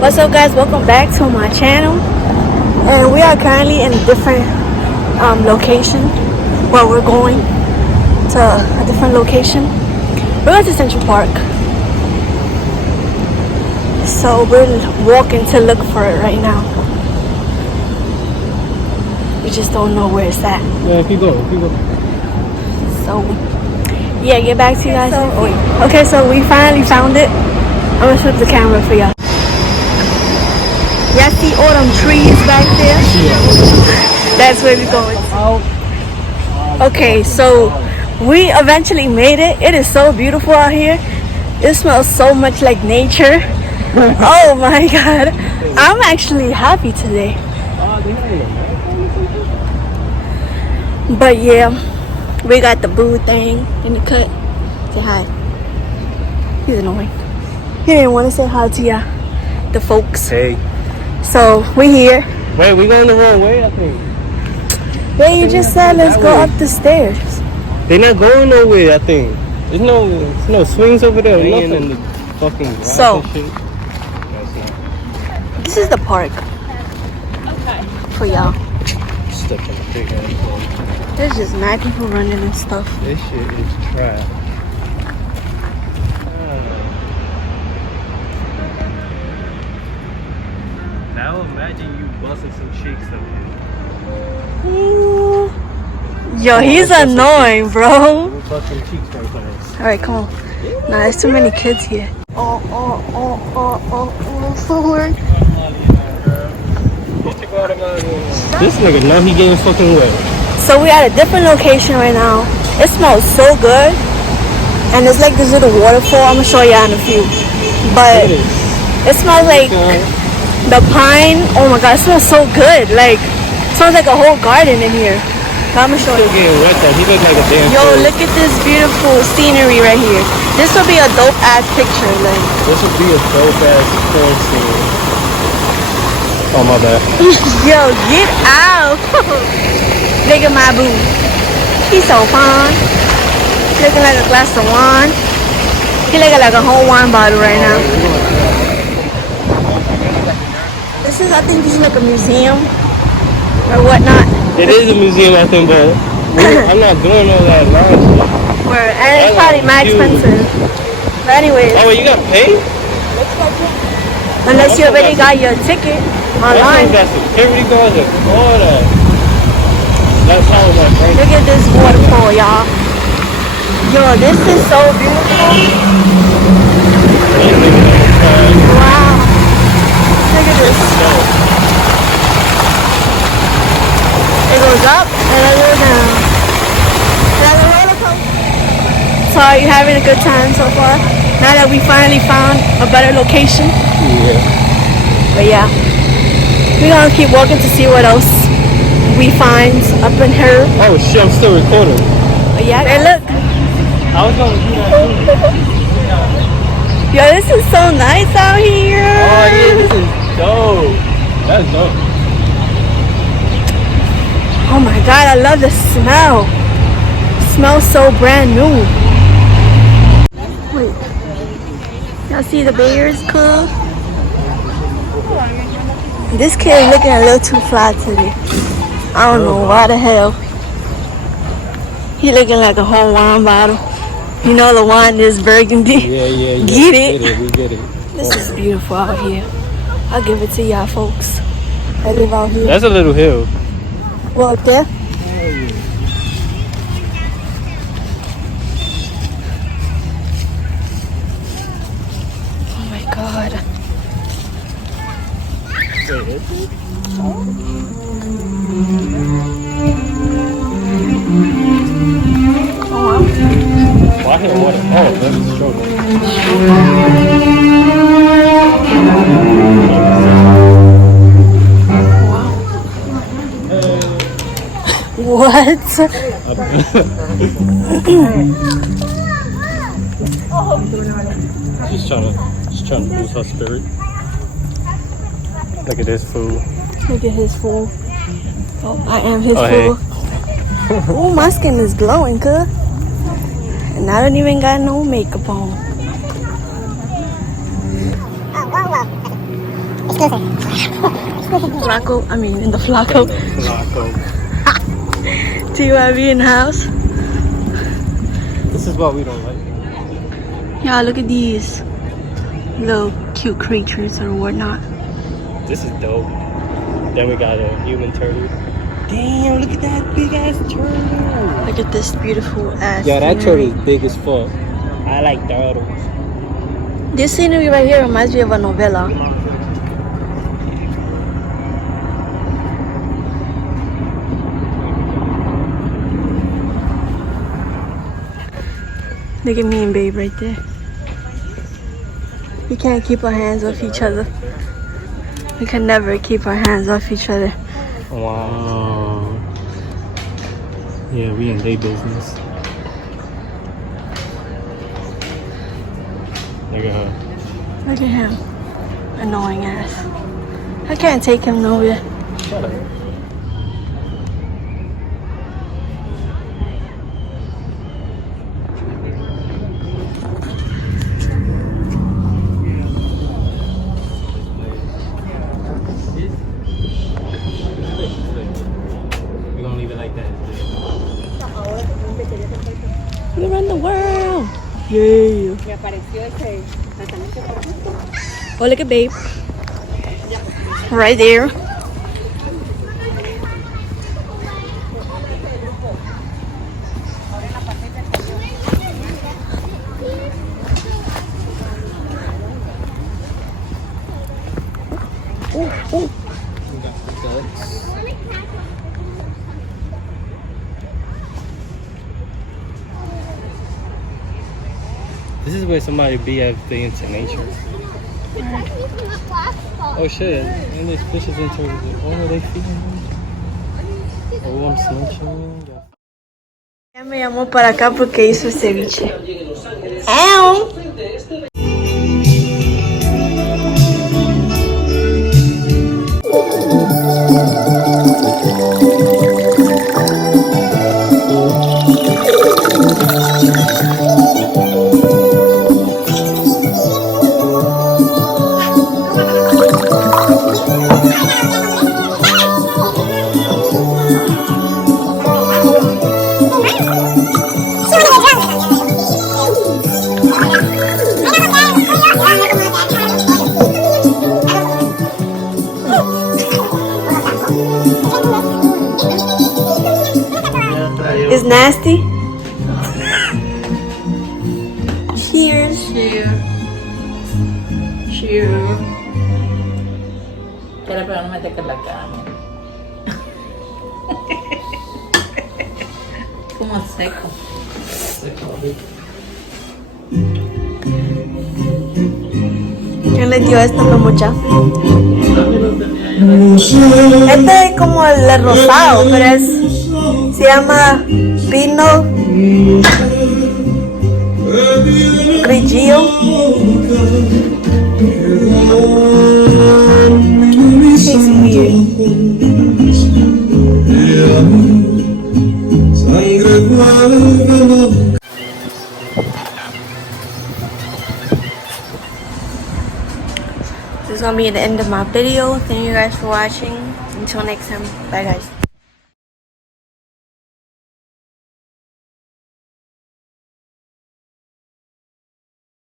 What's up, guys? Welcome back to my channel. And we are currently in a different location. Well, we're going to a different location. We're going to Central Park. So we're walking to look for it right now. We just don't know where it's at. Yeah, keep going. So, yeah, get back to you guys. Okay, so we finally found it. I'm gonna flip the camera for y'all. Y'all see all them trees back there? That's where we're going. Okay, so we eventually made it. It is so beautiful out here. It smells so much like nature. Oh my god. I'm actually happy today. But yeah, we got the boo thing in the cut. Say hi. He's annoying. He didn't want to say hi to ya, the folks. Hey. So we here. Wait, we going the wrong way, I think. Yeah, you just said let's go up the stairs. They're not going nowhere, I think. There's no swings over there. Nothing. In the fucking grass So, and shit. This is the park. Okay. For y'all. Stuck in a big ass thing. There's just mad people running and stuff. This shit is trash. Now imagine you busting some cheeks up here. Yo, he's annoying, bro. We'll bust some cheeks right now. Alright, come on. Nah, there's too many kids here. Forward. This nigga know he getting fucking wet. So we're at a different location right now. It smells so good. And there's like this little waterfall. I'm gonna show y'all in a few. But it smells like the pine. Oh my god, it smells so good. Like, it smells like a whole garden in here. I'm gonna show you. Getting wet though. He look like a damn Yo, fool. look at this beautiful scenery right here. This would be a dope ass picture. Like, This would be a dope ass porn scene. Oh my bad. yo, get out. Look at my boo. He's so fun. Looking like a glass of wine. He looking like a whole wine bottle right now. This is, I think this is like a museum or whatnot. It is a museum, I think, but I'm not doing all that nonsense. And it's probably mad expensive. But anyways, Oh, wait, you got paid? unless you already got your ticket online. Got security guards and all that. That's how it was, right? Look at this waterfall, y'all. Yo, this is so beautiful. Wow. Look at this. It goes up and it goes down. Like a roller coaster. So are you having a good time so far? Now that we finally found a better location? Yeah. But yeah. We're gonna keep walking to see what else we find up in here. Oh shit, I'm still recording. But yeah, hey look. I was gonna do that too. Yo, this is so nice out here. Oh yeah, this is dope. That's dope. Oh my god, I love the smell. It smells so brand new. Wait. Y'all see the Bears Club? This kid is looking a little too fly today. I don't know why the hell. He looking like a whole wine bottle. You know the wine is burgundy. Yeah. Get it? We get it. This is beautiful out here. I'll give it to y'all folks. I live out here. That's a little hill. Well, up there. Oh my god. Why hit water? Oh, that's a stroke. What? She's trying to boost her spirit. Look at this fool. Look at his fool. Oh, I am his Oh, fool. Oh, my skin is glowing, cuz. And I don't even got no makeup on. Flacco, I mean in the Flacco. TYV in the house. This is what we don't like. Yeah, look at these little cute creatures or whatnot. This is dope. Then we got a human turtle. Damn, look at that big ass turtle. Look at this beautiful ass Yeah, that scenery. turtle is big as fuck. I like turtles. This scenery right here reminds me of a novella. Look at me and Babe right there. We can't keep our hands off each other. We can never keep our hands off each other. Wow. Yeah, we in their business. Look at her. Look at him. Annoying ass. I can't take him nowhere. Shut up. We're gonna leave it like that. We run the world. Yeah. Oh, look at Babe. Right there. This is where somebody be at the into nature. Oh shit, and there's fishes and turtles. Oh, are they feeding them? Oh, I'm snitching. Ya me llamó para acá porque hizo ceviche. ¡Ew! It's nasty. Cheers. Cheers. Pero no me toques la cara. Como seco. ¿Quién le dio esto, Pemucha? Este es como el rosado, pero se llama Pinot Grigio. Tastes weird. This is gonna be the end of my video. Thank you guys for watching. Until next time, bye guys.